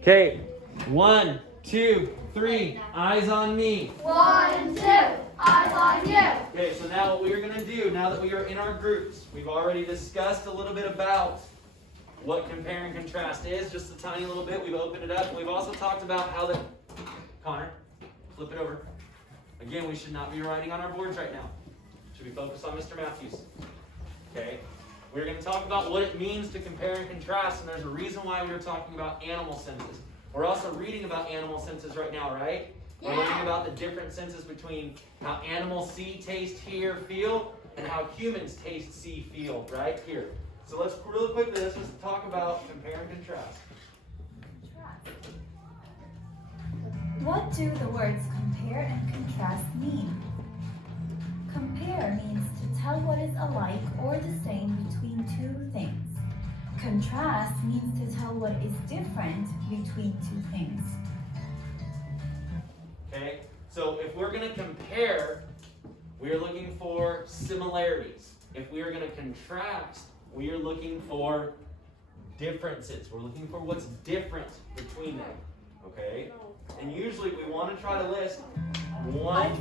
Okay, 1, 2, 3, eyes on me. 1, 2, eyes on you. Okay, so now what we're going to do, now that we are in our groups, we've already discussed a little bit about what compare and contrast is, just a tiny little bit. We've opened it up. We've also talked about how the... Connor, flip it over. Again, we should not be writing on our boards right now. Should be focused on Mr. Matthews. Okay? We're going to talk about what it means to compare and contrast, and there's a reason why we were talking about animal senses. We're also reading about animal senses right now, right? We're learning about the different senses between how animals see, taste, hear, feel, and how humans taste, see, feel, right here. So let's really quickly, let's just talk about compare and contrast. What do the words compare and contrast mean? Compare means to tell what is alike or the same between two things. Contrast means to tell what is different between two things. Okay, so if we're going to compare, we are looking for similarities. If we are going to contrast, we are looking for differences. We're looking for what's different between them. Okay? And usually we want to try to list we want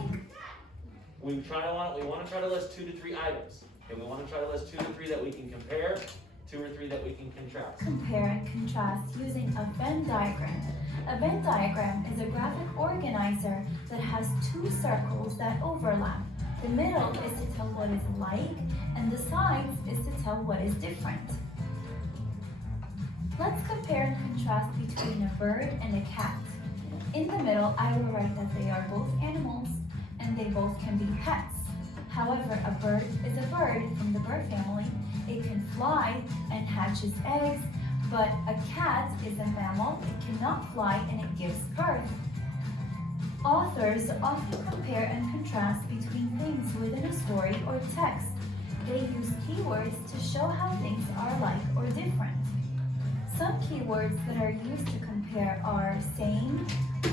to try to list 2 to 3 items. Okay, we want to try to list 2 to 3 that we can compare, 2 or 3 that we can contrast. Compare and contrast using a Venn diagram. A Venn diagram is a graphic organizer that has 2 circles that overlap. The middle is to tell what is like, and the sides is to tell what is different. Let's compare and contrast between a bird and a cat. In the middle, I will write that they are both animals and they both can be pets. However, a bird is a bird from the bird family. It can fly and hatches eggs, but a cat is a mammal. It cannot fly and it gives birth. Authors often compare and contrast between things within a story or text. They use keywords to show how things are like or different. Some keywords that are used to compare are same,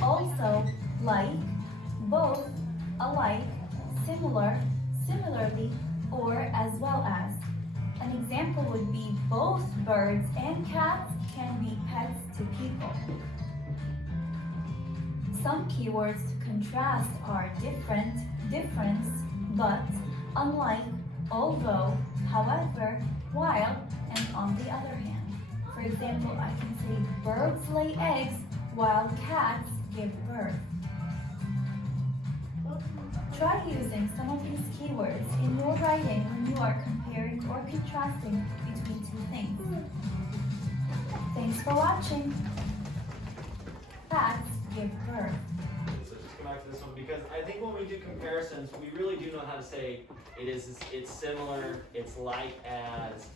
also, like, both, alike, similar, similarly, or as well as. An example would be both birds and cats can be pets to people. Some keywords to contrast are different, difference, but, unlike, although, however, while, and on the other hand. For example, I can say birds lay eggs while cats give birth. Try using some of these keywords in your writing when you are comparing or contrasting between 2 things. Thanks for watching. Cats give birth. So just come back to this one because I think when we do comparisons, we really do know how to say it's similar, it's like as,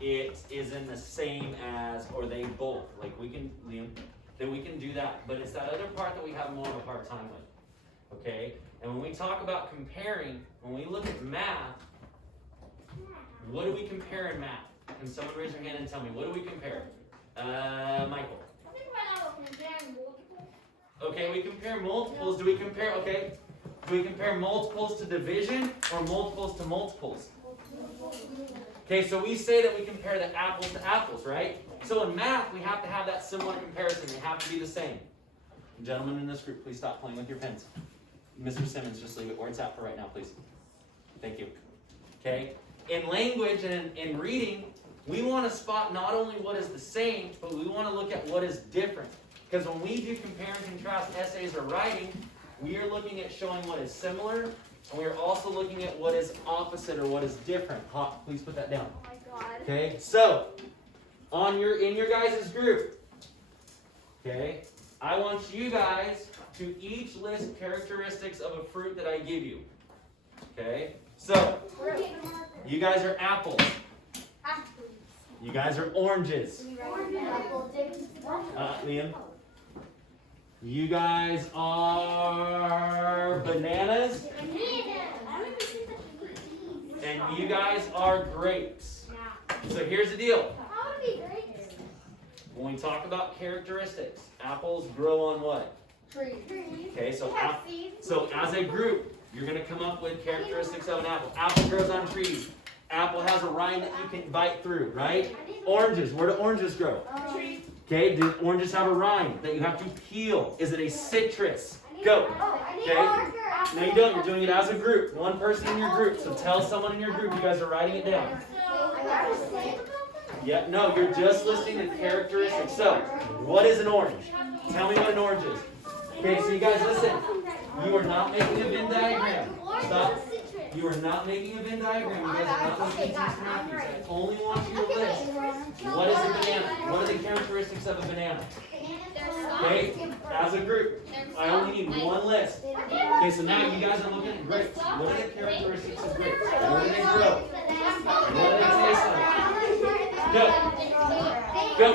it isn't the same as, or they both. Like we can, Liam, then we can do that. But it's that other part that we have more of a hard time with. Okay? And when we talk about comparing, when we look at math, what do we compare in math? Can someone raise their hand and tell me, what do we compare? Michael. Okay, we compare multiples. Do we compare, okay? Do we compare multiples to division or multiples to multiples? Okay, so we say that we compare the apples to apples, right? So in math, we have to have that similar comparison. They have to be the same. Gentlemen in this group, please stop playing with your pens. Mr. Simmons, just leave it where it's at for right now, please. Thank you. Okay? In language and in reading, we want to spot not only what is the same, but we want to look at what is different. Because when we do compare and contrast essays or writing, we are looking at showing what is similar, and we are also looking at what is opposite or what is different. Hot, please put that down. Oh my God. Okay, so in your guys' group, okay, I want you guys to each list characteristics of a fruit that I give you. Okay, so you guys are apples. You guys are oranges. Liam. You guys are bananas. And you guys are grapes. So here's the deal. When we talk about characteristics, apples grow on what? Trees. Okay, so as a group, you're going to come up with characteristics of an apple. Apple grows on trees. Apple has a rind that you can bite through, right? Oranges, where do oranges grow? Okay, do oranges have a rind that you have to peel? Is it a citrus? Go. Okay. No, you don't. You're doing it as a group. One person in your group. So tell someone in your group. You guys are writing it down. Yeah, no, you're just listing the characteristics. So, what is an orange? Tell me what an orange is. Okay, so you guys listen. You are not making a Venn diagram. Stop. You are not making a Venn diagram. You guys are not listening to Mr. Matthews. I only want you to list. What is a banana? What are the characteristics of a banana? Okay, as a group, I only need one list. Okay, so now you guys are looking at grapes. What are the characteristics of grapes? Where do they grow? What do they taste like? Go. Go.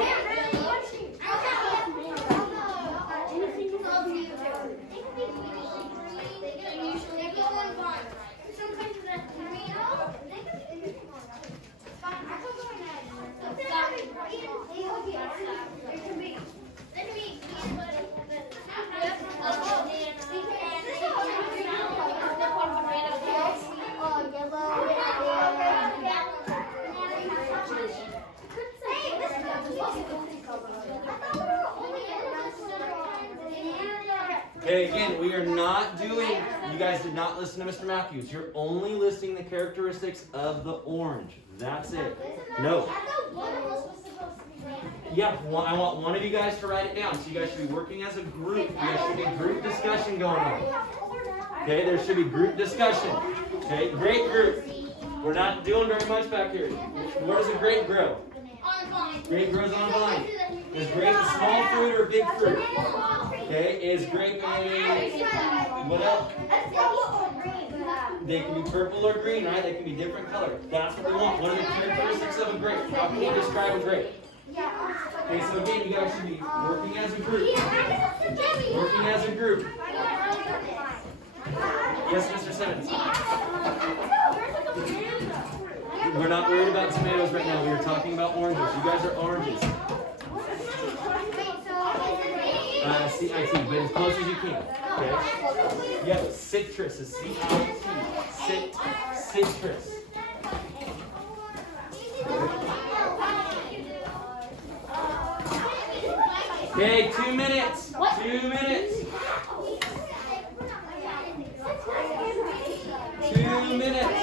Okay, again, we are not doing, you guys did not listen to Mr. Matthews. You're only listing the characteristics of the orange. That's it. No. Yeah, I want one of you guys to write it down. So you guys should be working as a group. There should be group discussion going on. Okay, there should be group discussion. Okay, great group. We're not doing very much back here. Where does a grape grow? Grape grows on a vine. Is grape a small fruit or a big fruit? Okay, is grape a, what else? They can be purple or green, right? They can be different colors. That's what we want. What are the characteristics of a grape? How can you describe a grape? Okay, so again, you guys should be working as a group. Working as a group. Yes, Mr. Simmons. We're not worried about tomatoes right now. We are talking about oranges. You guys are oranges. CIT, but as close as you can. Okay? Yeah, citrus is CIT. Citrus. Okay, 2 minutes. 2 minutes. 2 minutes.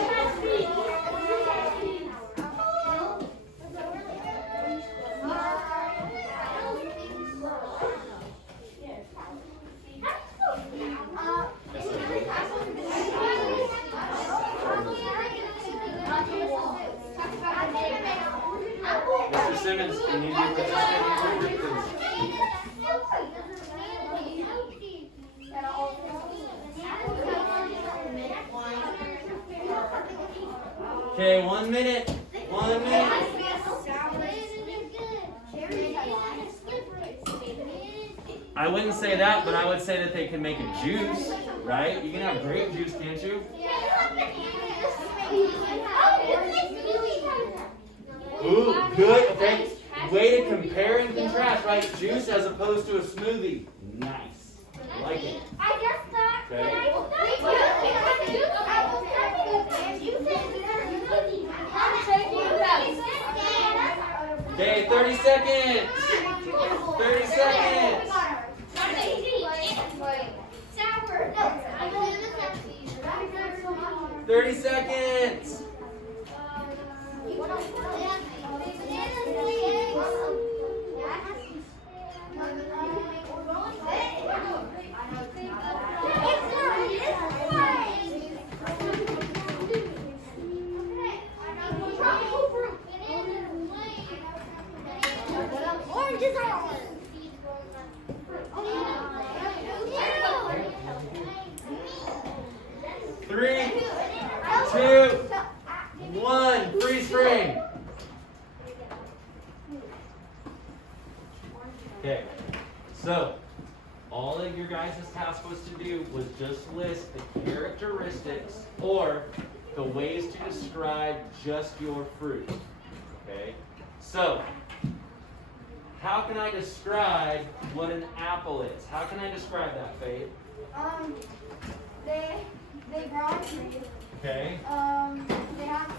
Mr. Simmons, you need to participate in your group, okay, 1 minute. 1 minute. I wouldn't say that, but I would say that they can make a juice, right? You can have grape juice, can't you? Ooh, good. Okay. Way to compare and contrast, right? Juice as opposed to a smoothie. Nice. I like it. Okay. 30 seconds. 30 seconds. 30 seconds. Oranges are 3, 2, 1. Freeze frame. Okay, so all that your guys' task was to do was just list the characteristics or the ways to describe just your fruit. Okay, so how can I describe what an apple is? How can I describe that, Faith? They grow on trees. Okay. They have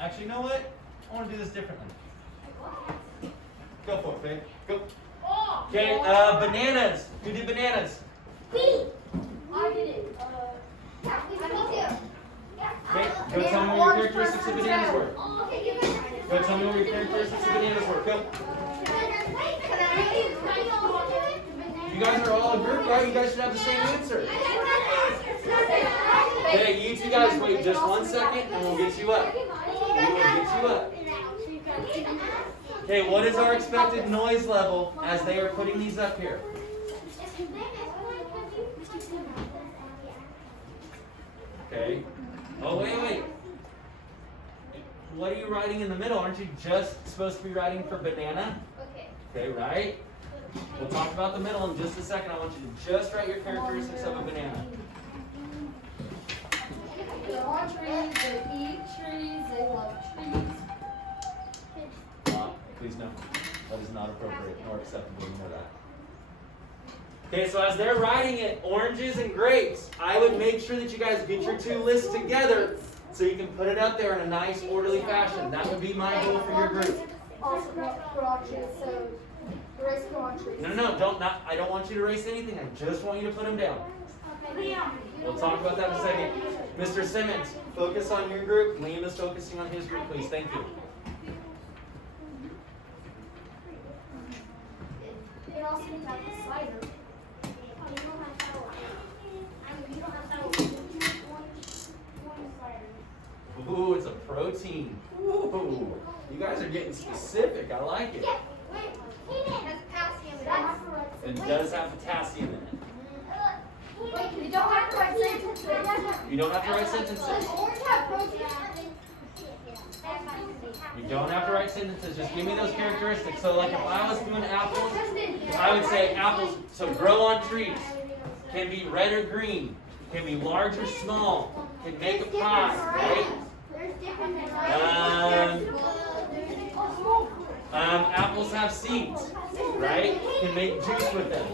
Actually, you know what? I want to do this differently. Go for it, babe. Go. Okay, bananas. Who did bananas? Me. I did it. Yeah, me too. Okay, go tell me what your characteristics of bananas were. Go tell me what your characteristics of bananas were. Go. You guys are all a group, right? You guys should have the same answer. Okay, you two guys wait just 1 second and we'll get you up. We will get you up. Okay, what is our expected noise level as they are putting these up here? Okay. Oh, wait. What are you writing in the middle? Aren't you just supposed to be writing for banana? Okay, right? We'll talk about the middle in just a second. I want you to just write your characteristics of a banana. They want trees, they eat trees, they love trees. Please no. That is not appropriate nor acceptable. You know that. Okay, so as they're writing it, oranges and grapes, I would make sure that you guys get your two lists together so you can put it up there in a nice, orderly fashion. That would be my goal for your group. Also, garages, so erase garages. No, I don't want you to erase anything. I just want you to put them down. We'll talk about that in a second. Mr. Simmons, focus on your group. Liam is focusing on his group, please. Thank you. It also needs to have a slider. Ooh, it's a protein. Ooh, you guys are getting specific. I like it. It does have potassium in it. Wait, you don't have to write sentences. You don't have to write sentences. You don't have to write sentences. Just give me those characteristics. So like if I was doing apples, I would say apples, so grow on trees, can be red or green, can be large or small, can make a pie, right? Apples have seeds, right? Can make juice with them.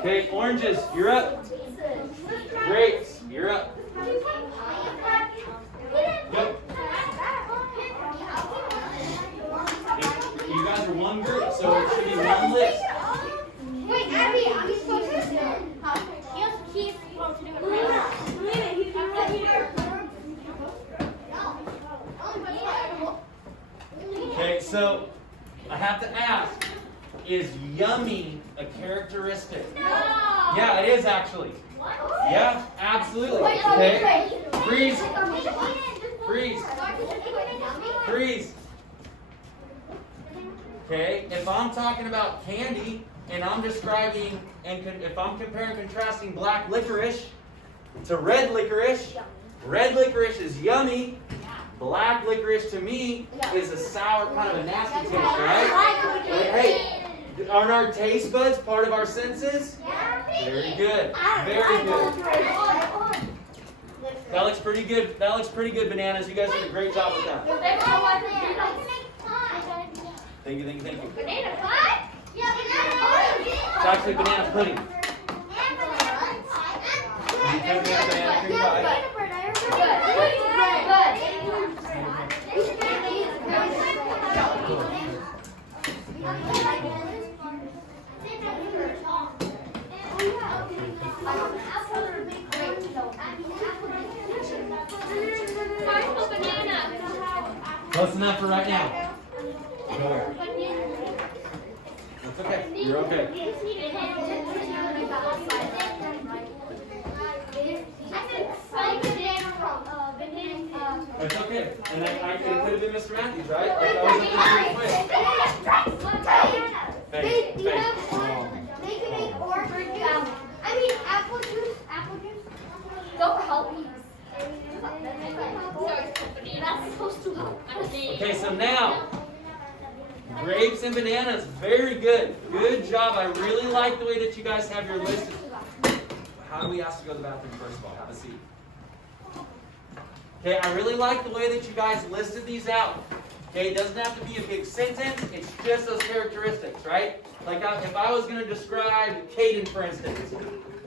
Okay, oranges, you're up. Grapes, you're up. Go. You guys are one group, so it should be one list. Wait, Abby, I'm supposed to keep Okay, so I have to ask, is yummy a characteristic? No. Yeah, it is actually. Yeah, absolutely. Okay. Freeze. Freeze. Freeze. Okay, if I'm talking about candy and I'm describing and if I'm comparing and contrasting black licorice to red licorice is yummy. Black licorice to me is a sour, kind of a nasty taste, right? Hey, aren't our taste buds part of our senses? Very good. Very good. That looks pretty good. That looks pretty good, bananas. You guys did a great job with that. Thank you. Banana pie? Yeah, banana pie. It's actually banana pudding. You can make banana cream pie. Close enough for right now. Go. That's okay. You're okay. It's okay. And it could have been Mr. Matthews, right? Like I was quick. They can make orange juice. I mean apple juice. Don't help me. That's supposed to go. Okay, so now grapes and bananas. Very good. Good job. I really like the way that you guys have your list. How do we ask to go to the bathroom first of all? Have a seat. Okay, I really like the way that you guys listed these out. Okay, it doesn't have to be a big sentence. It's just those characteristics, right? Like if I was going to describe Caden, for instance,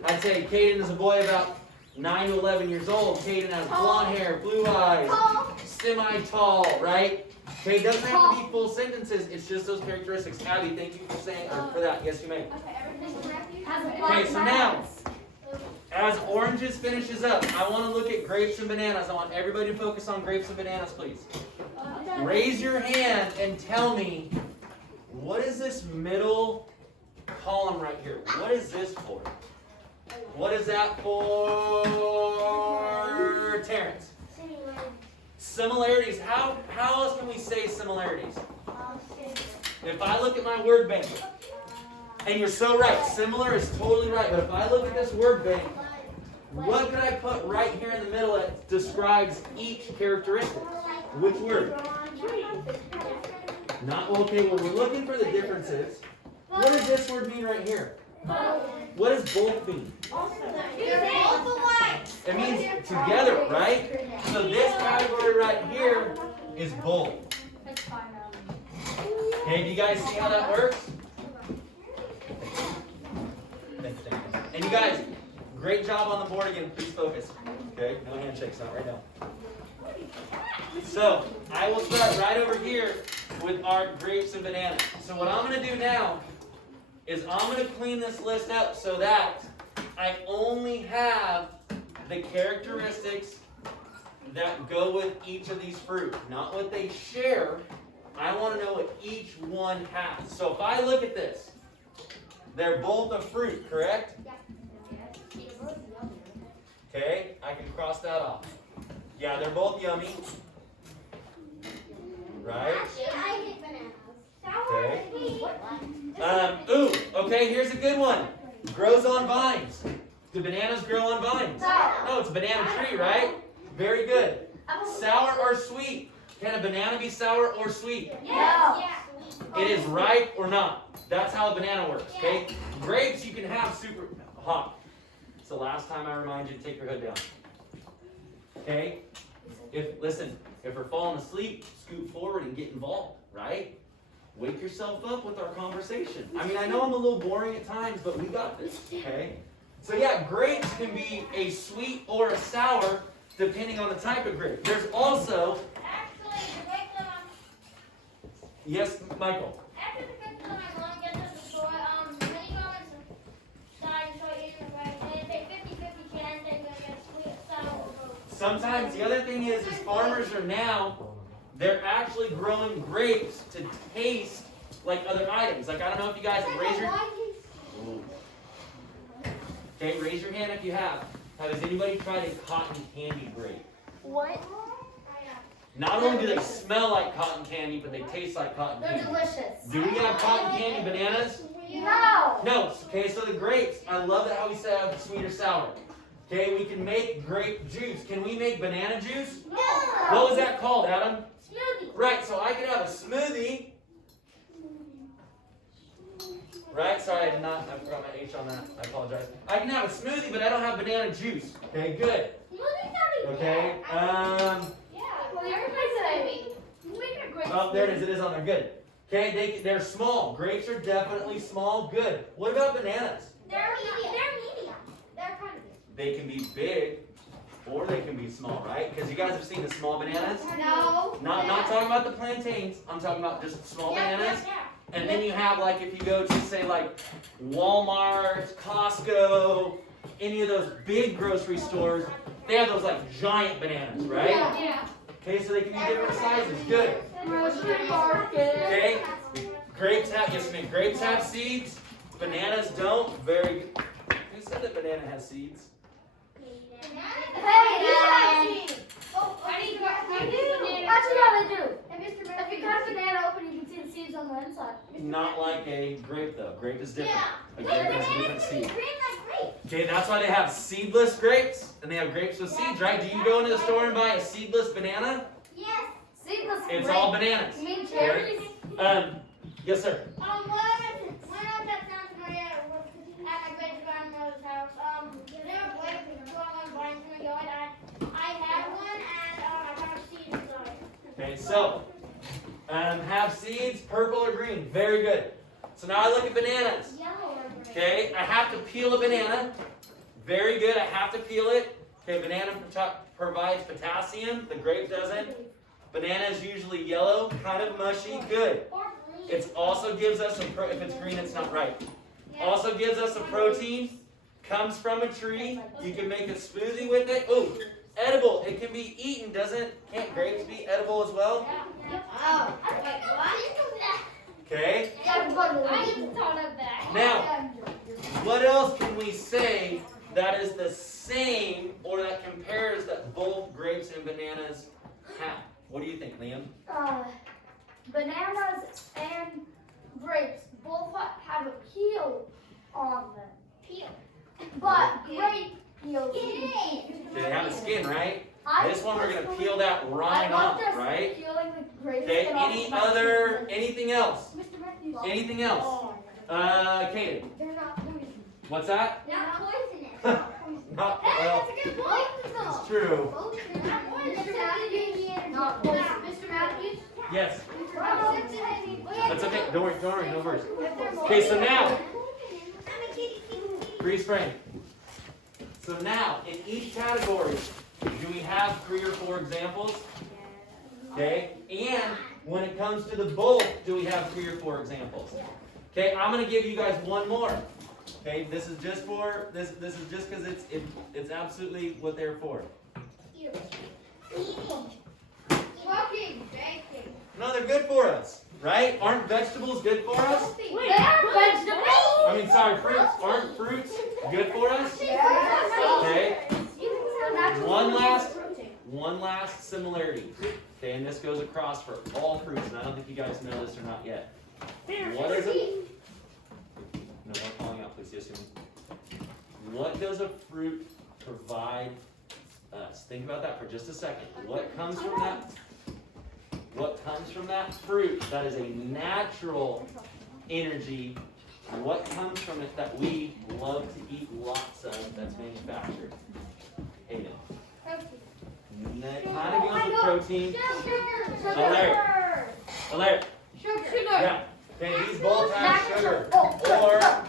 I'd say Caden is a boy about 9 to 11 years old. Caden has blonde hair, blue eyes, semi-tall, right? Okay, it doesn't have to be full sentences. It's just those characteristics. Abby, thank you for saying for that. Yes, you may. Okay, so now, as oranges finishes up, I want to look at grapes and bananas. I want everybody to focus on grapes and bananas, please. Raise your hand and tell me, what is this middle column right here? What is this for? What is that for, Terrence? Similarities. How else can we say similarities? If I look at my word bank, and you're so right, similar is totally right, but if I look at this word bank, what could I put right here in the middle that describes each characteristic? Which word? Not okay, well, we're looking for the differences. What does this word mean right here? What does both mean? It means together, right? So this category right here is both. Okay, do you guys see how that works? And you guys, great job on the board again. Please focus. Okay, no handshakes, not right now. So, I will start right over here with our grapes and bananas. So what I'm going to do now is I'm going to clean this list up so that I only have the characteristics that go with each of these fruit. Not what they share. I want to know what each one has. So if I look at this, they're both a fruit, correct? Okay, I can cross that off. Yeah, they're both yummy. Right? Okay. Okay, here's a good one. Grows on vines. Do bananas grow on vines? No, it's a banana tree, right? Very good. Sour or sweet? Can a banana be sour or sweet? No. It is ripe or not. That's how a banana works, okay? Grapes you can have super hot. It's the last time I remind you to take your hood down. Okay? Listen, if we're falling asleep, scoot forward and get involved, right? Wake yourself up with our conversation. I mean, I know I'm a little boring at times, but we got this, okay? So yeah, grapes can be a sweet or a sour, depending on the type of grape. There's also... Yes, Michael? After the fifth time my mom gets us the store, many moments decide to show you right, and if they 50-50 chance, they're going to get sweet, sour, or Sometimes the other thing is farmers are now, they're actually growing grapes to taste like other items. Like, I don't know if you guys have raised your... Okay, raise your hand if you have. Has anybody tried a cotton candy grape? What? Not only do they smell like cotton candy, but they taste like cotton They're candy. delicious. Do we have cotton candy bananas? No. No. Okay, so the grapes, I love that how we say sweet or sour. Okay, we can make grape juice. Can we make banana juice? No. What was that called, Adam? Smoothie. Right, so I could have a smoothie. Right, sorry, I forgot my H on that. I apologize. I can have a smoothie, but I don't have banana juice. Okay, good. Okay, oh, there it is. It is on there. Good. Okay, they're small. Grapes are definitely small. Good. What about bananas? They're medium. They're kind of They can be big, or they can be small, right? Because you guys have seen the small bananas. No. Not talking about the plantains. I'm talking about just small bananas. And then you have, like, if you go to, say, like, Walmart, Costco, any of those big grocery stores, they have those, like, giant bananas, right? Yeah. Okay, so they can be different sizes. Good. Grocery market. Okay? Grapes have seeds. Bananas don't. Very good. Who said that banana has seeds? Actually, yeah, they do. If you cut a banana open, you can see the seeds on the inside. Not like a grape, though. Grape is different. A grape Yeah. has a different seed. Green like grape. Okay, that's why they have seedless grapes, and they have grapes with seeds, right? Do you go into the store and buy a seedless banana? Yes. Seedless It's grape. all bananas. You mean cherries? Yes, sir. When I was at Santa Maria at my great grandmother's house, there were grapes growing on vines in the yard. I had one, and I got a seed inside. Okay, so or green. Very good. So now I look at bananas. Yellow or green. Okay, I have to peel a banana. Very good, I have to peel it. Okay, banana provides potassium, the grape doesn't. Banana is usually yellow, kind of mushy, good. Or green. It also gives us if it's green, it's not right. Also gives us a protein, comes from a tree. You can make a smoothie with it. Oh, edible, it can be eaten, can't grapes be edible as well? Oh, wait, what? Okay, I just thought of that. now, what else can we say that is the same or that compares that both grapes and bananas have? What do you think, Liam? Bananas and grapes both have a peel on them. Peel. But grape peels. They have a skin, right? I This one we're gonna peel that rind I love off, this right? peeling the grapes. Okay, and all anything else? Mr. Matthews. Anything else? Kaden, They're not poison. what's that? Not poisonous. Not, Hey, well, that's a good point. it's true. Not poisonous. Mr. Matthews. Not poison. Mr. Matthews. Yes, That's that's okay, don't worry, no worries. Okay, so now, freeze frame. So now, in each category, do we have 3 or 4 examples? Okay, and when it comes to the both, do we have 3 or 4 examples? Okay, I'm gonna give you guys one more. Okay, this is just for this is just because it's absolutely what they're for. Smoking, baking. No, they're good for us, right? Aren't vegetables good for us? They are vegetables. I mean, sorry, fruits. Aren't fruits good for us? Okay. One last similarity. Okay, and this goes across for all fruits, and I don't think you guys know this or not yet. What is it? No more calling out, please. Yes, what does a fruit provide us? Think about that for just a second. What comes from that? What comes from that fruit that is a natural energy? What comes from it that we love to eat lots of that's manufactured? Hayden. That kind of goes with protein. Alert. Yeah. Okay, these both have sugar. Or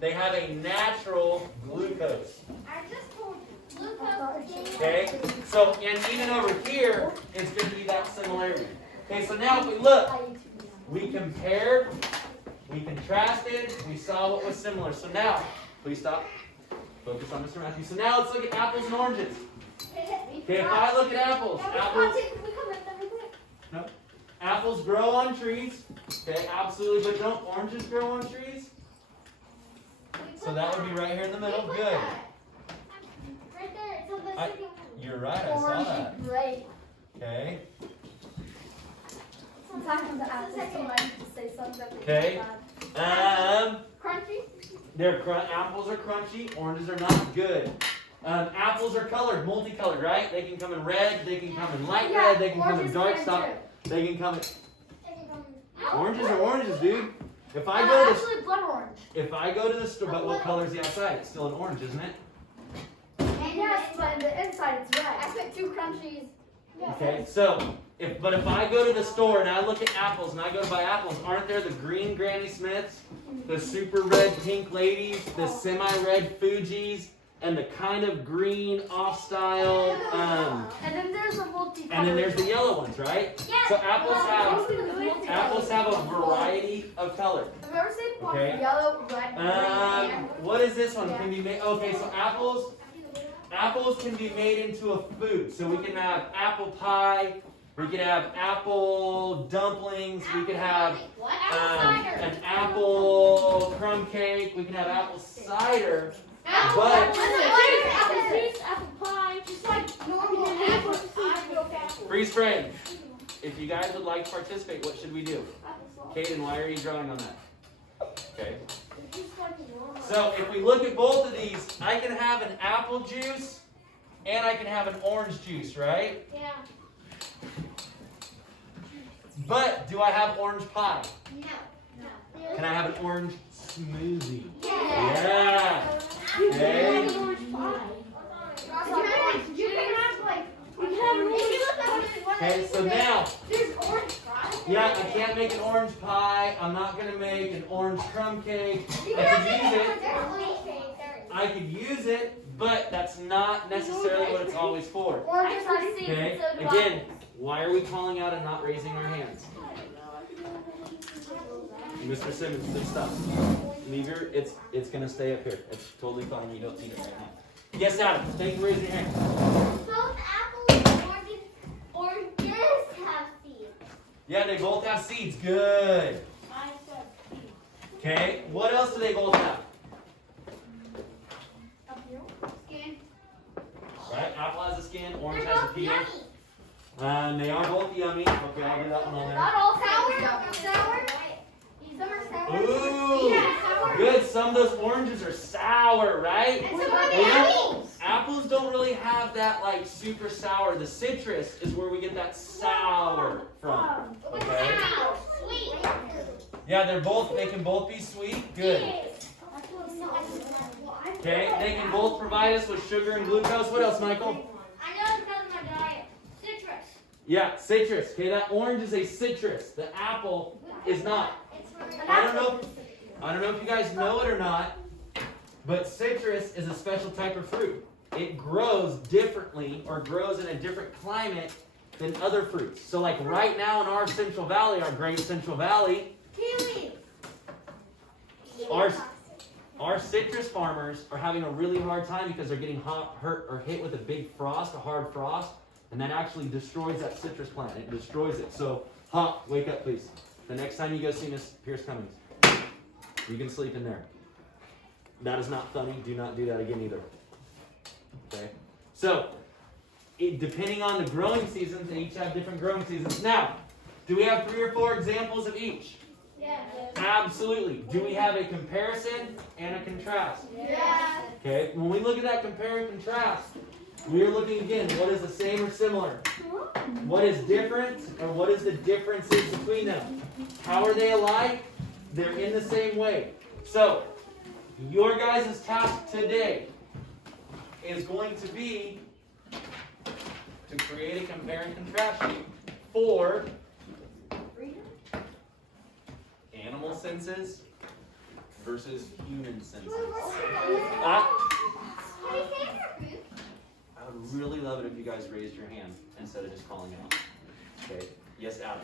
they have a natural glucose. I just told you. Glucose. Okay? So, and even over here, it's going to be that similarity. Okay, so now if we look, we compared, we contrasted, we saw what was similar. So now, please stop. Focus on Mr. Matthews. So now let's look at apples and oranges. Okay, if I look at apples, apples grow on trees. Okay, absolutely, but don't oranges grow on trees? So that would be right here in the middle. Good. Right there. So the second one. You're right, I saw that. Great. Okay. Sometimes the apples like to say something that they Okay. Crunchy. Apples are crunchy, oranges are not good. Apples are colored, multicolored, right? They can come in red, they can come in light red, they can come in dark stuff. They can come in. Oranges are oranges, dude. If I go to Actually, blood orange. the store, but what color is the outside? It's still an orange, isn't it? Yes, but in the inside it's red. I put 2 crunchies. Okay, so if I go to the store and I look at apples and I go to buy apples, aren't there the green Granny Smiths, the super red pink ladies, the semi-red Fujis, and the kind of green off-style, And then there's a multi. and then there's the yellow ones, right? So apples have a variety of color. Have you ever seen one Okay. yellow, red, green, and What is this one? Can be made. Okay, so apples can be made into a food. So we can have apple pie. We could have apple dumplings. We could have What? Apple cider. an apple crumb cake. We can have apple cider. But Apple juice, apple pie, just like normal apple cider. freeze frame. If you guys would like to participate, what should we do? Kaden, why are you drawing on that? Okay. So if we look at both of these, I can have an apple juice and I can have an orange juice, right? Yeah. But do I have orange pie? No. Can I have an orange smoothie? Yeah. Yeah. Okay. You can have like. Okay, so now There's orange fries. Yeah, I can't make an orange pie. I'm not going to make an orange crumb cake. I could use it, but that's not necessarily what it's always for. Okay? Again, why are we calling out and not raising our hands? Mr. Simmons, good stuff. Leave your, it's going to stay up here. It's totally fine. You don't need it right now. Yes, Adam. Thank you for raising your hand. Both apples and oranges have seeds. Yeah, they both have seeds. Good. Okay, what else do they both have? Skin. Right, apple has a skin, orange They're has a both peel. yummy. They are both yummy. Okay, I'll do that one on there. Not all sour. Sour. Some are sour. Ooh, Yeah, sour. good. Some of those oranges are sour, right? And some are They don't- yummy. Apples don't really have that like super sour. The citrus is where we get that sour from. Okay. Wow, sweet. Yeah, they can both be sweet. Good. Okay, they can both provide us with sugar and glucose. What else, Michael? I know it's because of my diet. Citrus. Yeah, citrus. Okay, that orange is a citrus. The apple is not. I don't know if you guys know it or not, but citrus is a special type of fruit. It grows differently or grows in a different climate than other fruits. So like right now in our Central Valley, our great Central Valley, Kiwi. our citrus farmers are having a really hard time because they're getting hurt or hit with a big frost, a hard frost, and that actually destroys that citrus plant. It destroys it. So, wake up, please. The next time you go see Miss Pierce Cummings, you can sleep in there. That is not funny. Do not do that again either. Okay? So, depending on the growing seasons, they each have different growing seasons. Now, do we have 3 or 4 examples of each? Yes. Absolutely. Do we have a comparison and a contrast? Yes. Okay, when we look at that compare and contrast, we are looking again, what is the same or similar? What is different, or what is the differences between them? How are they alike? They're in the same way. So, your guys' task today is going to be to create a compare and contrast sheet for animal senses versus human senses. I would really love it if you guys raised your hand instead of just calling out. Okay? Yes, Adam.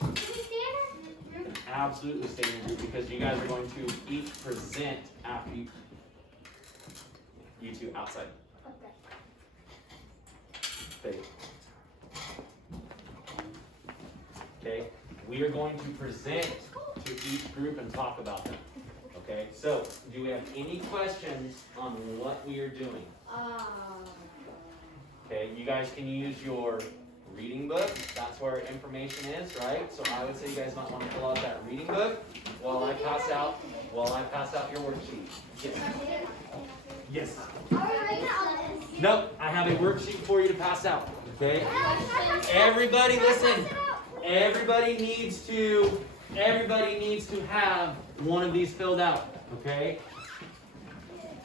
You can absolutely stay in your group because you guys are going to each present after you two outside. Okay. Okay? We are going to present to each group and talk about them. Okay? So, do we have any questions on what we are doing? Okay, you guys can use your reading book. That's where information is, right? So I would say you guys might want to fill out that reading book while I pass out your worksheet. Yes. Yes. Nope, I have a worksheet for you to pass out. Okay? Everybody listen. Everybody needs to have one of these filled out. Okay?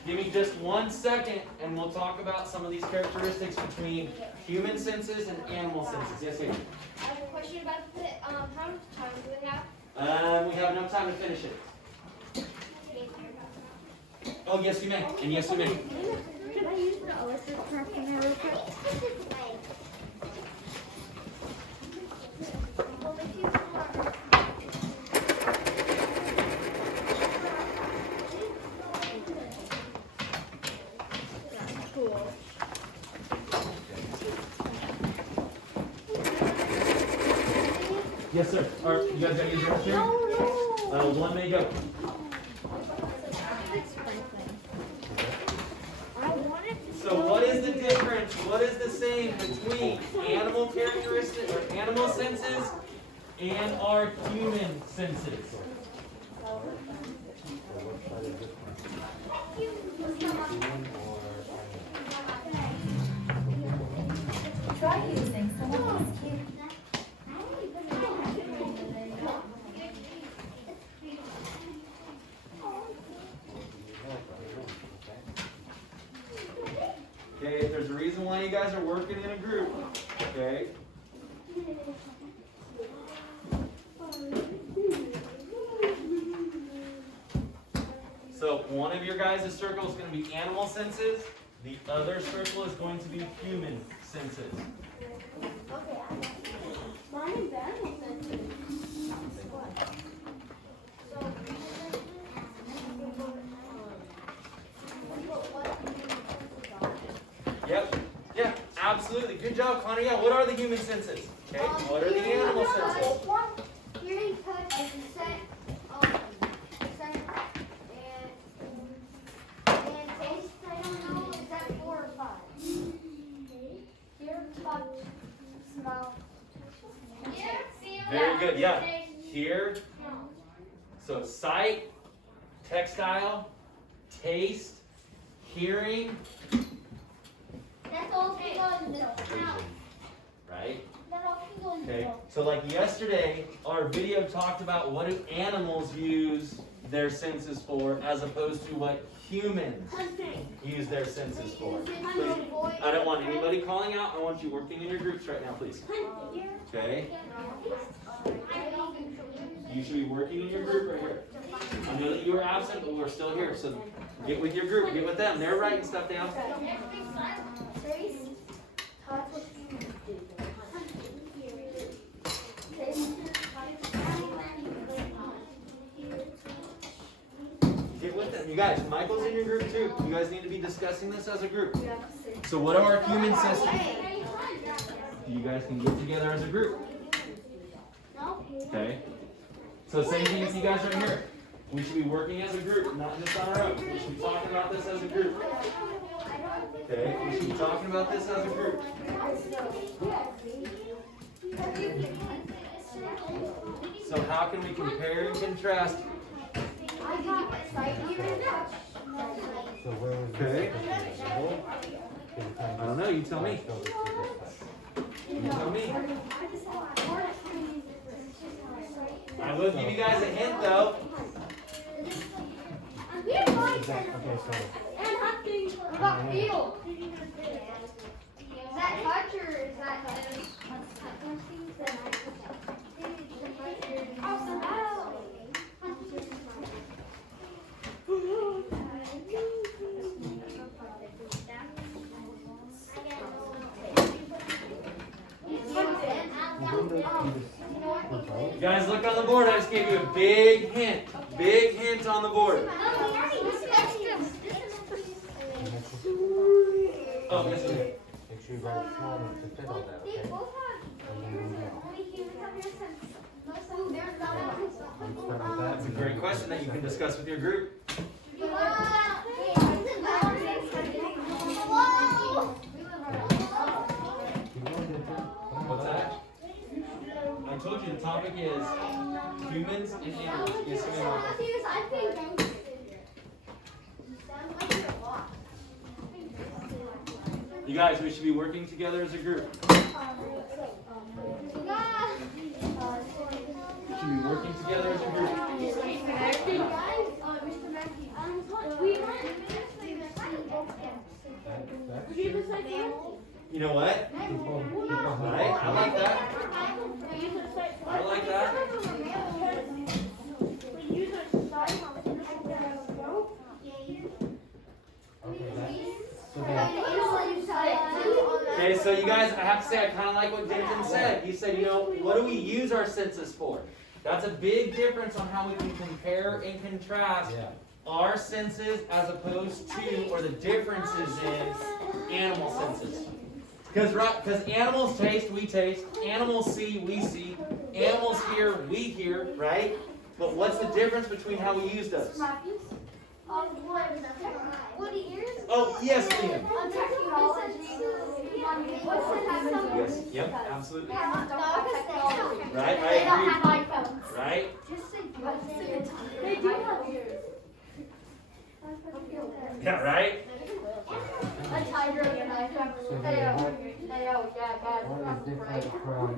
Give me just 1 second and we'll talk about some of these characteristics between human senses and animal senses. Yes, ma'am. I have a question about the, how much time do we have? We have enough time to finish it. Oh, yes, you may. And yes, we may. Can I use the electric craft in there real quick? Yes, sir. All right, you guys got to use your here? One may go. So what is the difference? What is the same between animal characteristics or animal senses and our human senses? Try using some of these cute. Okay, there's a reason why you guys are working in a group. Okay? So one of your guys' circle is going to be animal senses. The other circle is going to be human senses. Okay, mine and Ben will send you. Yep. Yeah, absolutely. Good job, Connie. Yeah, what are the human senses? Okay. What are the animal senses? Hearing, touch, scent, and taste. I don't know. Is that 4 or 5? Hear, touch, smell. Very good. Yeah. Hear. So sight, textile, taste, hearing, That's all can go in the middle. Now, right? that all can go in the Okay. middle. So like yesterday, our video talked about what do animals use their senses for as opposed to what humans use their senses for. Please, I don't want anybody calling out. I want you working in your groups right now, please. Okay? You should be working in your group right here. I know that you were absent, but we're still here. So get with your group. Get with them. They're writing stuff down. Taste, touch, Get with them. You guys, Michael's in your group too. You guys need to be discussing this as a group. So what are our human systems? You guys can get together as a group. Okay? So same thing as you guys right here. We should be working as a group, not just on our own. We should be talking about this as a group. Okay? We should be talking about this as a group. So how can we compare and contrast? I got sight, hearing, touch. So where was Okay. this? I don't know, you tell me. You tell me. I will give you guys a hint though. We have mine. Okay, so And hunting. What about feel? Is that touch or is that touch? You guys look on the board. I just gave you a big hint. Big hint on the board. Oh, yes, we did. make sure you write it small enough to fit all that, okay? That's a great question that you can discuss with your group. What's that? I told you the topic is humans and animals. Yes, ma'am. You guys, we should be working together as a group. We should be working together as a group. You know what? Right? I like that. I like that. Okay, so you guys, I have to say, I kind of like what Denton said. He said, you know, what do we use our senses for? That's a big difference on how we can compare and contrast our senses as opposed to, or the differences in animal senses. Because animals taste, we taste. Animals see, we see. Animals hear, we hear, right? But what's the difference between how we use those? Oh, yes, Liam. Yes, yep, absolutely. Right, I agree. Right? They do have ears. Yeah, right? A tiger and a knife. What is different from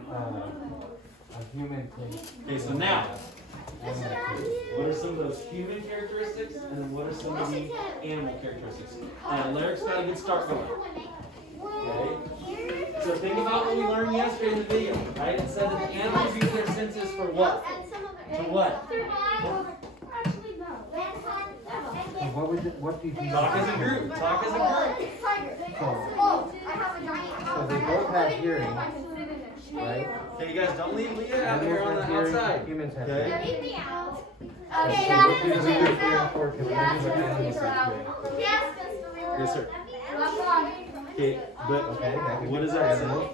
a human taste? Okay, so now, what are some of those human characteristics, and then what are some of the animal characteristics? Lyric's got a good start going. Okay? So think about what we learned yesterday in the video, right? It said that the animals use their senses for what? For what? what do you think? Talk as a group. Talk as a group. It's tiger. So, Oh, I have a giant so they both have hearing, right? Okay, you guys, don't leave Leah out here on Animals the have hearing, outside. Humans have Okay. hearing. Leave me out. So Okay, what that's do you the think thing. is the important one? Yes, What animals have hearing? Yes, Mr. Reaver. Yes, sir. Left on. Okay, but Okay, that could what be does that say? animals.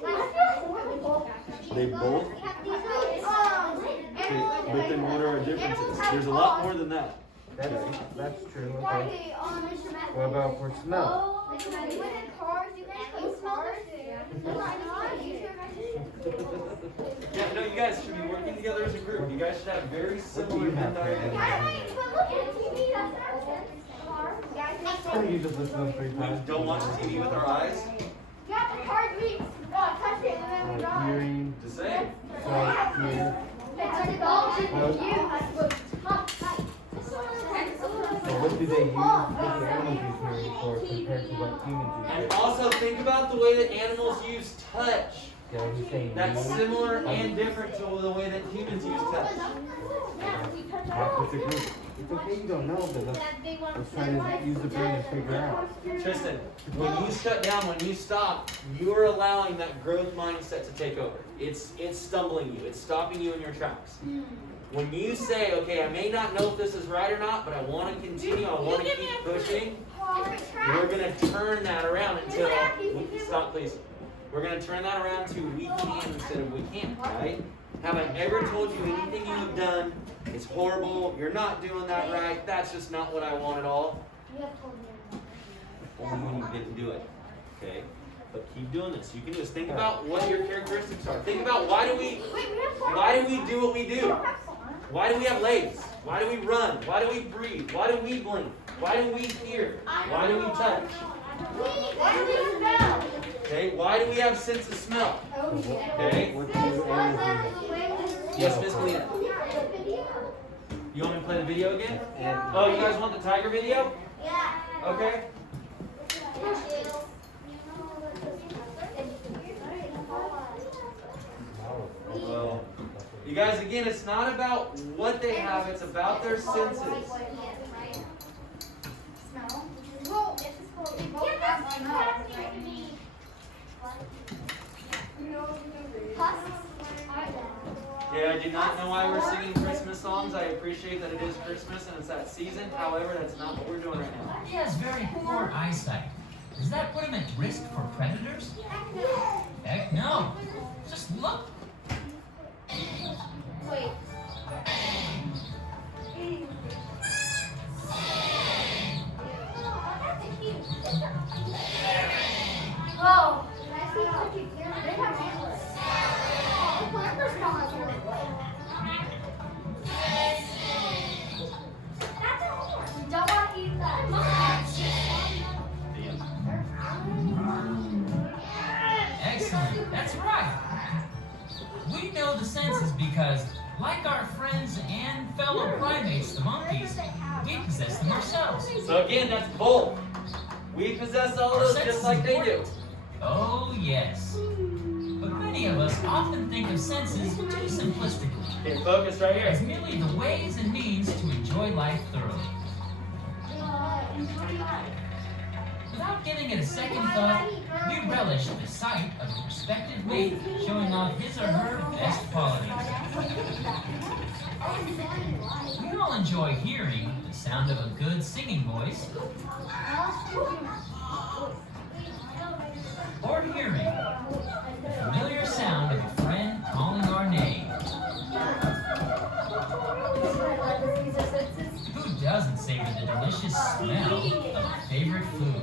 They both. But then what are our differences? There's a lot more than that. That's true. Okay. What about for smell? Yeah, no, you guys should be working together as a group. You guys should have very What do similar you have Venn for diagrams. animals? You just listen to them 3 We times. don't watch TV with our eyes. Hearing, Just saying. sight, hear. So what do they use? What do animals use hearing for compared to what humans use? And also think about the way that animals use touch. Yeah, he's saying That's use. similar and different to the way that humans use touch. Have to disagree. It's okay you don't know, but let's try to use the brain to figure out. Tristan, when you shut down, when you stop, you are allowing that growth mindset to take over. It's stumbling you. It's stopping you in your tracks. When you say, okay, I may not know if this is right or not, but I want to continue, I want to keep pushing, we're going to turn that around until, stop please. We're going to turn that around to we can instead of we can't, right? Have I ever told you anything you have done is horrible, you're not doing that right, that's just not what I want at all? Only when you get to do it, okay? But keep doing this. You can just think about what your characteristics are. Think about why do we do what we do? Why do we have legs? Why do we run? Why do we breathe? Why do we blink? Why do we hear? Why do we touch? Okay, why do we have sense of smell? Okay? What do animals use? Yes, Miss Melina. You want me to play the video again? Oh, you guys want the tiger video? Okay. Well, you guys, again, it's not about what they have, it's about their senses. Yeah, I do not know why we're singing Christmas songs. I appreciate that it is Christmas and it's that season. However, that's not what we're doing right now. He has very poor eyesight. Does that put him at risk for predators? Heck no. Just look. Wait. Oh, they have antlers. The Planters don't have antlers. That's a horse. You don't want to eat that. Excellent. That's right. We know the senses because, like our friends and fellow primates, the monkeys, we possess them ourselves. So again, that's both. We possess all of those just like they do. Oh, yes. But many of us often think of senses too simplistically, Okay, focus right as here. merely the ways and means to enjoy life thoroughly. Without giving it a second thought, we relish the sight of a respected mate showing off his or her best qualities. We all enjoy hearing the sound of a good singing voice, or hearing the familiar sound of a friend calling our name. Who doesn't savor the delicious smell of a favorite food?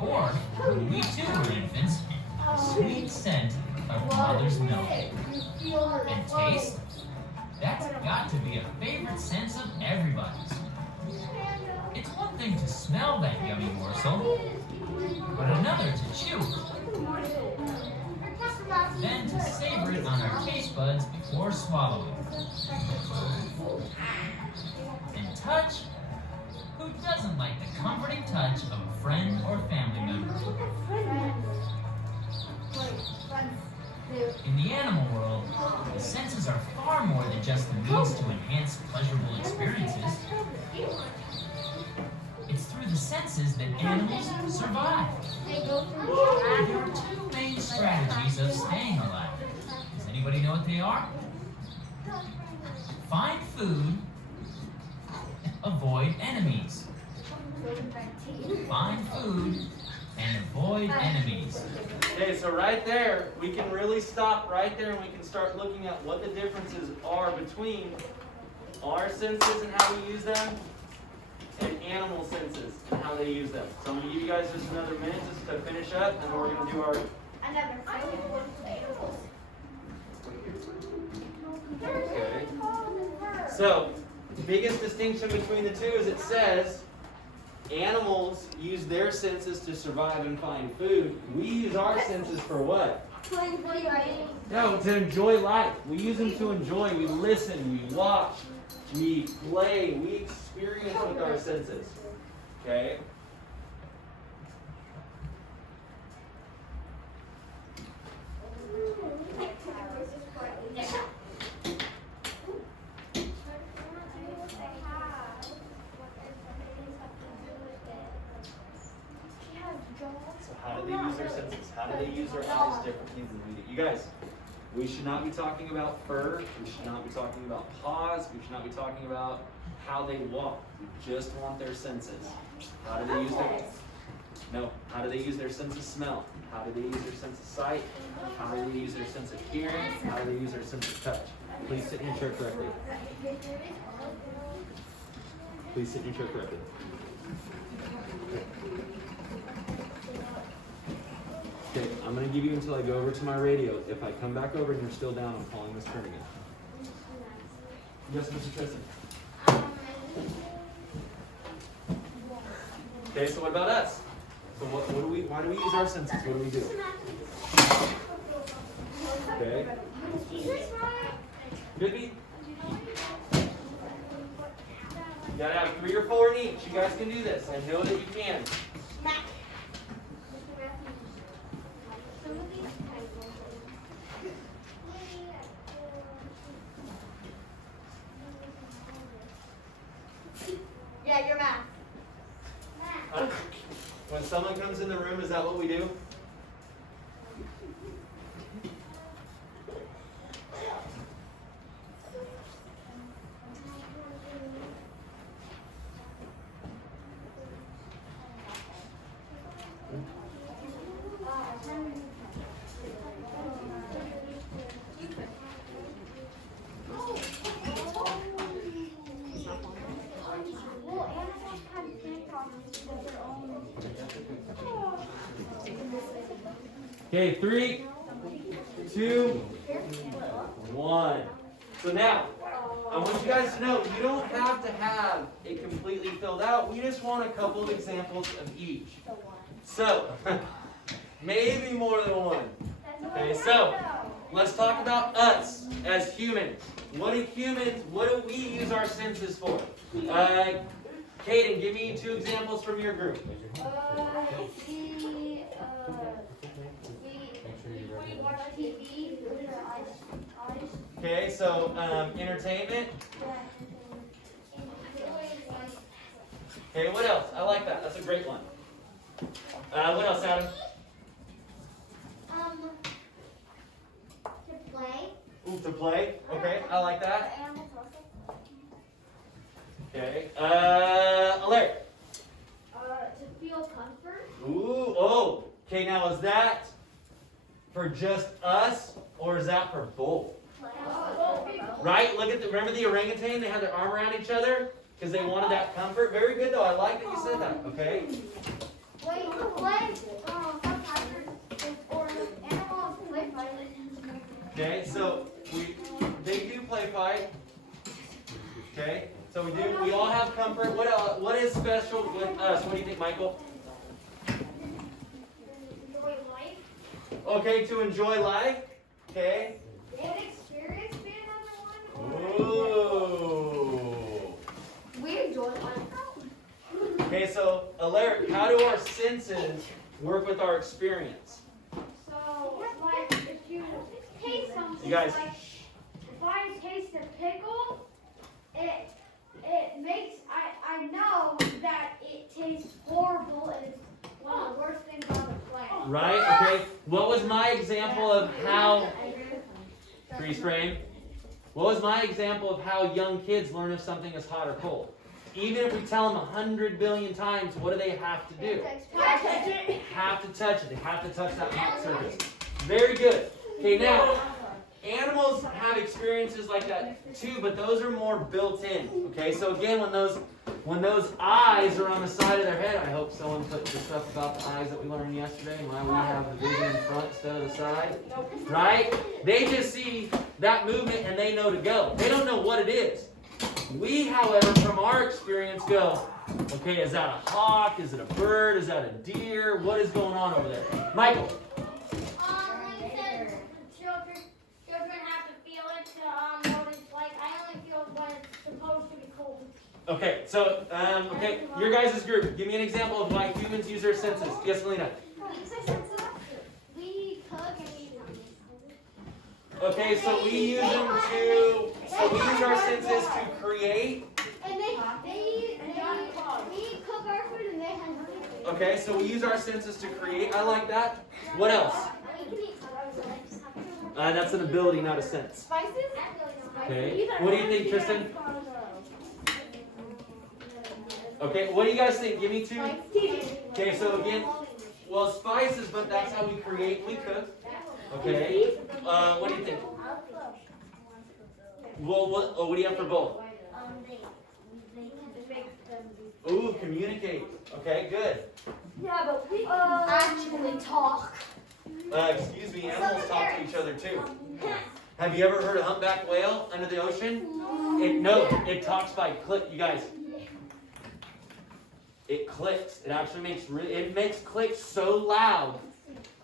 Or, when we too were infants, the sweet scent of mother's milk. And taste? That's got to be a favorite sense of everybody's. It's one thing to smell that yummy morsel, but another to chew it. Then to savor it on our taste buds before swallowing. And touch? Who doesn't like the comforting touch of a friend or family member? In the animal world, the senses are far more than just the means to enhance pleasurable experiences. that animals survive. They go through There are two main strategies of staying alive. Does anybody know what they are? Find food, avoid enemies. Find food and avoid enemies. Okay, so right there, we can really stop right there and we can start looking at what the differences are between our senses and how we use them and animal senses and how they use them. So I'm going to give you guys just another minute just to finish up and then we're going to do our... another animals. Okay. So, the biggest distinction between the two is it says animals use their senses to survive and find food. We use our senses for what? Playing video games. No, to enjoy life. We use them to enjoy. We listen, we watch, we play, we experience with our senses. Okay? So how do they use their senses? How do they use their eyes differently than we do? You guys, we should not be talking about fur. We should not be talking about paws. We should not be talking about how they walk. We just want their senses. How do they use their... No. How do they use their sense of smell? How do they use their sense of sight? How do they use their sense of hearing? How do they use their sense of touch? Please sit in your chair correctly. Please sit in your chair correctly. Okay, I'm going to give you until I go over to my radio. If I come back over and you're still down, I'm calling this turn again. Yes, Mr. Tristan. Okay, so what about us? So why do we use our senses? What do we do? Okay. Could be. You gotta have 3 or 4 in each. You guys can do this. I know that you can. Yeah, your math. When someone comes in the room, is that what we do? Well, animals have big problems with their own. Okay, 3, 2, 1. So now, I want you guys to know, you don't have to have it completely filled out. We just want a couple of examples of each. So, maybe more than one. Okay, so, let's talk about us as humans. What do we use our senses for? Kaden, give me 2 examples from your group. We watch TV with our eyes. Okay, so entertainment. Okay, what else? I like that. That's a great one. What else, Adam? To play. Ooh, to play. Okay, I like that. Animals also. Okay. Alert. To feel comfort. Ooh, oh. Okay, now is that for just us or is that for both? Right? Look at remember the orangutan? They had their arm around each other because they wanted that comfort. Very good though. I like that you said that. Okay. Wait, to play. Or animals play fighting. Okay, so they do play fight. Okay, so we all have comfort. What else, what is special with us? What do you think, Michael? Enjoy life. Okay, to enjoy life. Okay. And experience being another one. Ooh. We enjoy life. Okay, so alert. How do our senses work with our experience? So, like, if you taste something, You guys. like, if I taste a pickle, it makes, I know that it tastes tastes horrible and it's one of the worst things on the planet. Right? Okay. What was my example of how freeze frame? What was my example of how young kids learn if something is hot or cold? Even if we tell them 100 billion times, what do they have to do? They have to touch it. They have to touch that hot surface. Very good. Okay, now, animals have experiences like that too, but those are more built in. Okay, so again, when those eyes are on the side of their head, I hope someone put the stuff about the eyes that we learned yesterday, and why we have the vision in front instead of the side. Right? They just see that movement and they know to go. They don't know what it is. We, however, from our experience go, okay, is that a hawk? Is it a bird? Is that a deer? What is going on over there? Michael. When you said children have to feel it to know what it's like, I only feel it when it's supposed to be cold. Okay, so, okay, your guys' group, give me an example of why humans use their senses. Yes, Melina. We cook and we Okay, so we use our senses to create. And we cook our food and they have Okay, so we use our senses to create. I like that. What else? That's an ability, not a sense. spices. Okay, what do you think, Tristan? Okay, what do you guys think? Give me two. Okay, so again, well, spices, but that's how we create, we cook. Okay, what do you think? Well, what do you have for both? Ooh, communicate. Okay, good. Yeah, but we actually talk. Excuse me, animals talk to each other too. Have you ever heard a humpback whale under the ocean? It talks by click, you guys. It clicks. It actually makes clicks so loud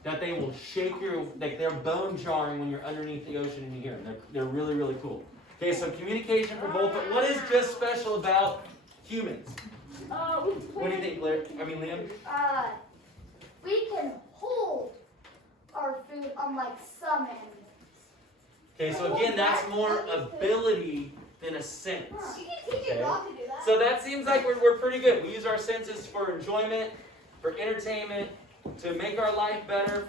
that they will shake they're bone jarring when you're underneath the ocean and you hear them. They're really, really cool. Okay, so communication for both, but what is just special about humans? What do you think, Liam? We can hold our food unlike some animals. Okay, so again, that's more ability than a sense. You can teach a dog to do that. So that seems like we're pretty good. We use our senses for enjoyment, for entertainment, to make our life better.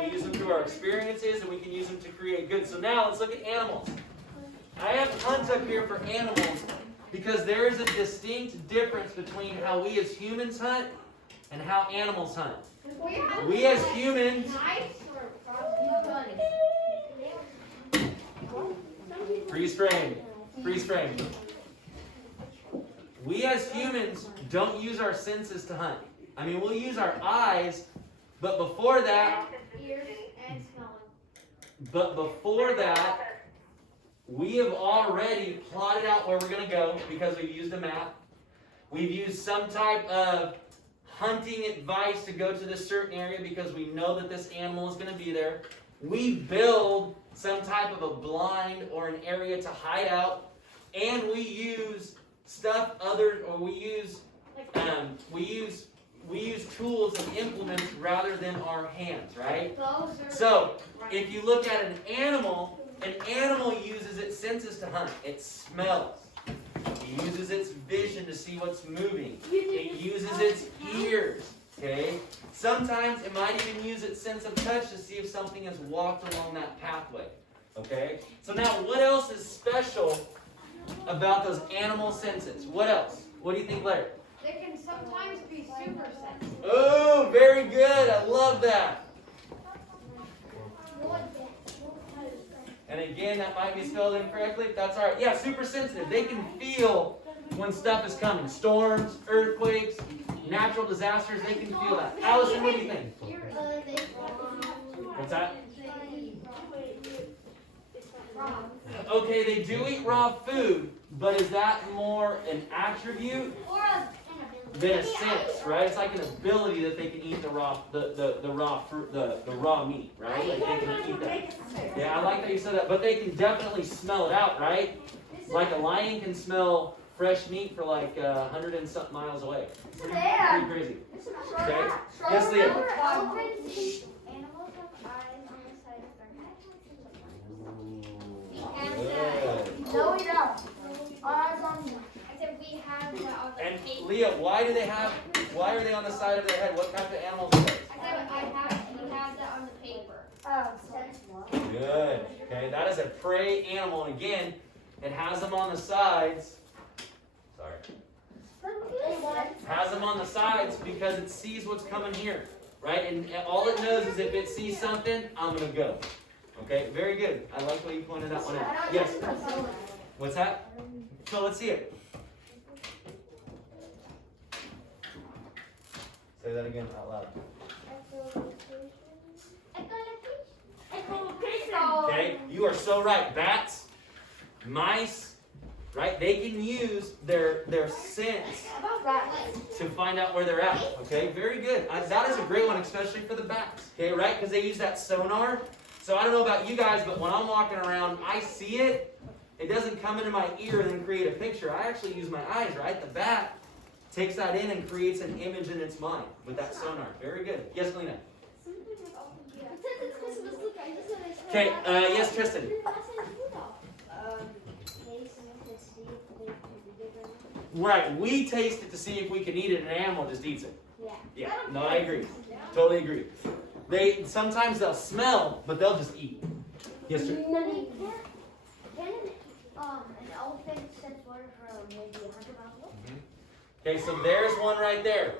We use them through our experiences, and we can use them to create good. So now let's look at animals. I have tons up here for animals because there is a distinct difference between how we as humans hunt and how animals hunt. We as humans. Freeze frame. Freeze frame. We as humans don't use our senses to hunt. I mean, we'll use our eyes, but before that, we have already plotted out where we're going to go because we've used a map. We've used some type of hunting advice to go to this certain area because we know that this animal is going to be there. We build some type of a blind or an area to hide out, and we use we use tools and implements rather than our hands, right? So, if you look at an animal uses its senses to hunt. It smells. It uses its vision to see what's moving. It uses its ears, okay? Sometimes it might even use its sense of touch to see if something has walked along that pathway, okay? So now, what else is special about those animal senses? What else? What do you think, Larry? They can sometimes be super sensitive. Oh, very good. I love that. And again, that might be spelled incorrectly, but that's all right. Yeah, super sensitive. They can feel when stuff is coming. Storms, earthquakes, natural disasters, they can feel that. Allison, what do you think? What's that? Okay, they do eat raw food, but is that more an attribute than a sense, right? It's like an ability that they can eat the raw fruit, the raw meat, right? Like they can eat that. Yeah, I like that you said that. But they can definitely smell it out, right? Like a lion can smell fresh meat for like 100 and something miles away. Pretty crazy. Okay? Yes, Leah. Animals have eyes on the side of their head. No, we don't. Eyes on the. I said we have And Leah, why do they have Why are they on the side of their head? What type of animals are those? I have that on the paper. Good. Okay, that is a prey animal, and again, it has them on the sides. Sorry. Has them on the sides because it sees what's coming here, right? And all it knows is if it sees something, I'm gonna go. Okay, very good. I like the way you pointed that one out. Yes. What's that? So let's see it. Say that again out loud. Okay, you are so right. Bats, mice, right? They can use their sense to find out where they're at. Okay, very good. That is a great one, especially for the bats. Okay, right? Because they use that sonar. So I don't know about you guys, but when I'm walking around, I see it. It doesn't come into my ear and then create a picture. I actually use my eyes, right? The bat takes that in and creates an image in its mind with that sonar. Very good. Yes, Lena? Okay, yes, Tristan? Right, we taste it to see if we can eat it, and an animal just eats it. Yeah, no, I agree. Totally agree. Sometimes they'll smell, but they'll just eat. Yes, sir? Can an elephant sense water for maybe 100 miles away? Okay, so there's one right there.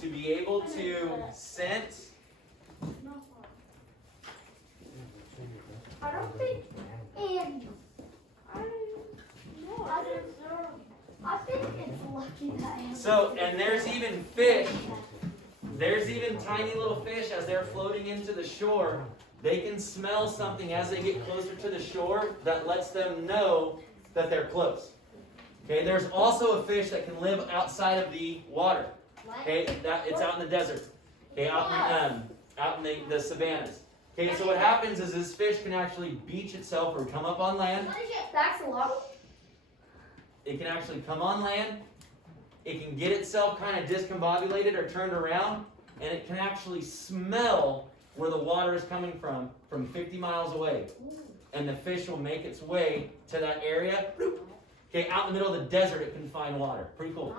To be able to sense. I don't think, and I don't know. I think it's lucky that. So, and there's even fish. There's even tiny little fish as they're floating into the shore. They can smell something as they get closer to the shore that lets them know that they're close. Okay, there's also a fish that can live outside of the water. Okay, it's out in the desert. Okay, out in the savannas. Okay, so what happens is this fish can actually beach itself or come up on land. That's a lot. It can actually come on land. It can get itself kind of discombobulated or turned around, and it can actually smell where the water is coming from 50 miles away. And the fish will make its way to that area. Okay, out in the middle of the desert, it can find water. Pretty cool.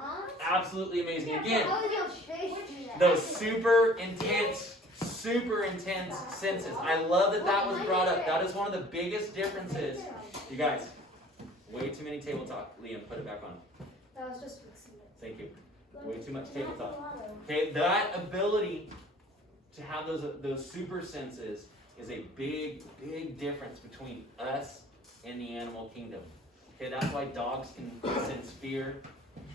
Absolutely amazing. Again, those super intense senses. I love that was brought up. That is one of the biggest differences. You guys, way too many table talk. Liam, put it back on. That was just Thank you. Way too much table talk. Okay, that ability to have those super senses is a big difference between us and the animal kingdom. Okay, that's why dogs can sense fear.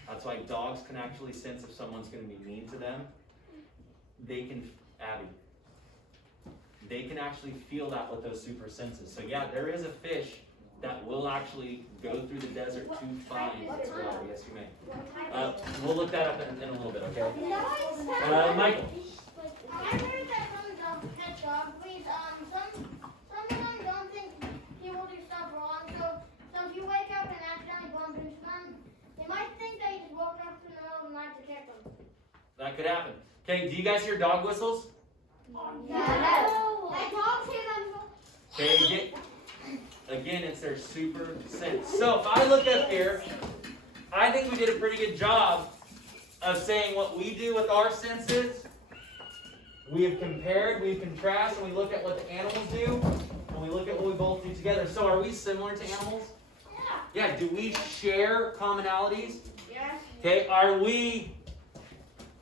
That's why dogs can actually sense if someone's going to be mean to them. They can, Abby, they can actually feel that with those super senses. So yeah, there is a fish that will actually go through the desert to find water. Yes, you may. We'll look that up in a little bit, okay? Michael. I heard that some pet dog breeds, some of them don't think people do stuff wrong, so if you wake up and accidentally bump into them, they might think that you just woke up in the middle of the night to kick them. That could happen. Okay, do you guys hear dog whistles? No. Like dogs hear them. Okay, again, it's their super sense. So if I look up here, I think we did a pretty good job of saying what we do with our senses. We have compared, we've contrasted, and we look at what the animals do, and we look at what we both do together. So are we similar to animals? Yeah, do we share commonalities? Yes. Okay, are we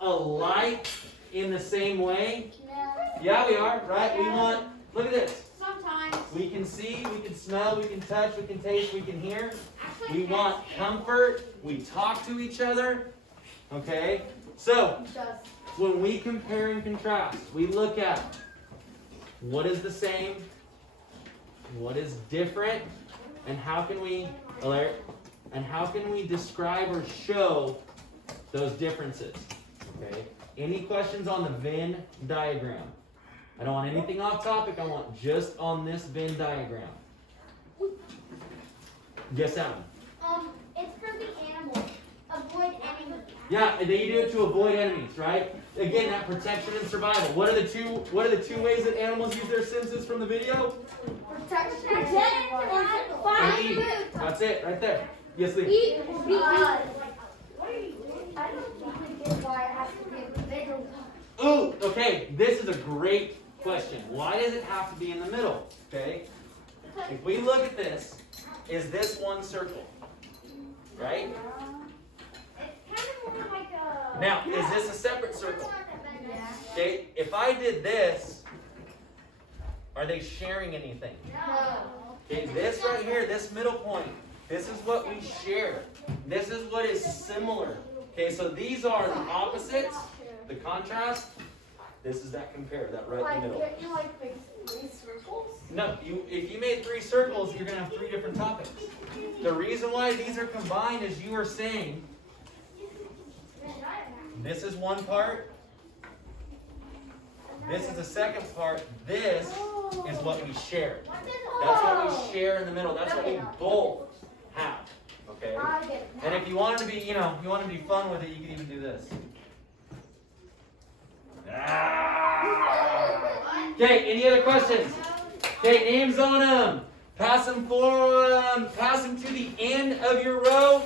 alike in the same way? No. Yeah, we are, right? We want, look at this. Sometimes. We can see, we can smell, we can touch, we can taste, we can hear. Actually, We want comfort. We talk to each other. Okay? So, when we compare and contrast, we look at what is the same, what is different, and how can we describe or show those differences. Okay? Any questions on the Venn diagram? I don't want anything off topic. I want just on this Venn diagram. Yes, Adam? It's for the animals. Avoid enemies. Yeah, and they do it to avoid enemies, right? Again, that protection and survival. What are the two ways that animals use their senses from the video? Protection and And find eat. food. That's it, right there. Yes, Lee. Eat or be eaten. I don't think we get why Okay, this is a great question. Why does it have to be in the middle? Okay, if we look at this, is this one circle? Right? It's kind of more like a. Now, is this a separate circle? Okay, if I did this, are they sharing anything? No. Okay, this right here, this middle point, this is what we share. This is what is similar. Okay, so these are the opposites, the contrast. This is that compare, that right in the middle. You like make 3 circles? No, if you made 3 circles, you're going to have 3 different topics. The reason why these are combined is you are saying, this is one part, this is the second part, this is what we share. That's what we share in the middle. That's what we both have. Okay? And if you wanted to be, you want to be fun with it, you can even do this. Okay, any other questions? Okay, names on them. Pass them to the end of your row.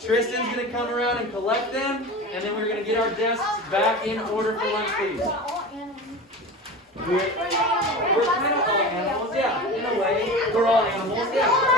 Tristan's going to come around and collect them, and then we're going to get our desks back in order for lunch, please. We're kind of all animals, yeah. In a way, we're all animals, yeah.